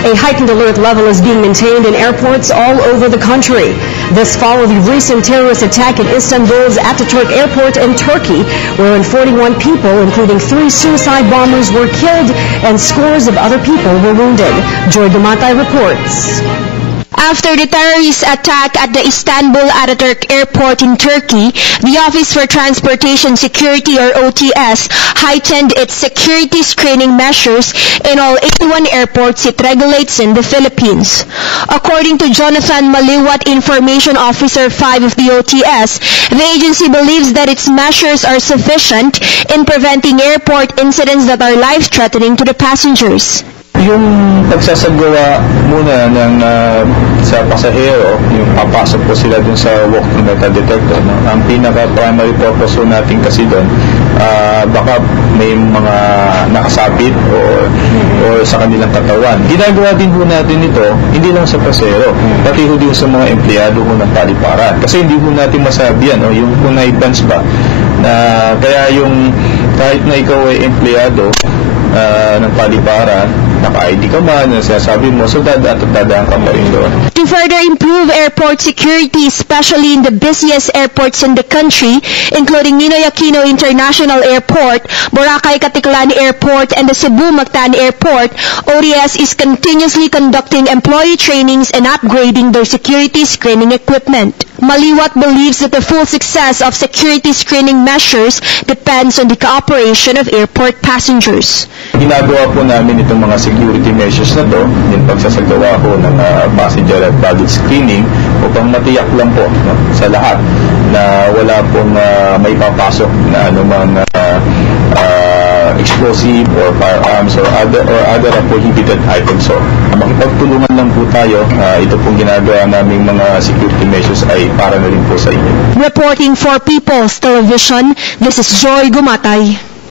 A heightened alert level is being maintained in airports all over the country. This followed the recent terrorist attack at Istanbul's Ataturk Airport in Turkey, wherein 41 people, including 3 suicide bombers, were killed and scores of other people were wounded. Joy Dumatay reports. After the terrorist attack at the Istanbul Ataturk Airport in Turkey, the Office for Transportation Security, or OTS, heightened its security screening measures in all 81 airports it regulates in the Philippines. According to Jonathan Maliwat, Information Officer 5 of the OTS, the agency believes that its measures are sufficient in preventing airport incidents that are life-threatening to the passengers. Yung pagsasagawa muna ng sa pasahero, yung papasok po sila dun sa walk-through metal detector, no? Ang pinaka-primary purpose po natin kasi dun, baka may mga nakasabit or sa kanilang katawan. Ginagawa din po natin ito, hindi lang sa pasahero, pati ho din sa mga empleyado ho ng paliparan. Kasi hindi po natin masabi yan, yung kung na-advance ba, na kaya yung kahit na ikaw ay empleyado ng paliparan, naka-ID ka man, sasabi mo, so dadaan ka pa rin doon. To further improve airport security, especially in the busiest airports in the country, including Ninoy Aquino International Airport, Boracay Katiklani Airport, and the Cebu Mactan Airport, ODS is continuously conducting employee trainings and upgrading their security screening equipment. Maliwat believes that the full success of security screening measures depends on the cooperation of airport passengers. Ginagawa po namin itong mga security measures na to, yung pagsasagawa po ng passenger at baggage screening upang matiyak lang po, no, sa lahat na wala pong may papasok na anumang explosive or firearms or other prohibited items. So, makipagtulungan lang po tayo. Ito pong ginagawa naming mga security measures ay para na rin po sa inyo. Reporting for People's Television, this is Joy Dumatay.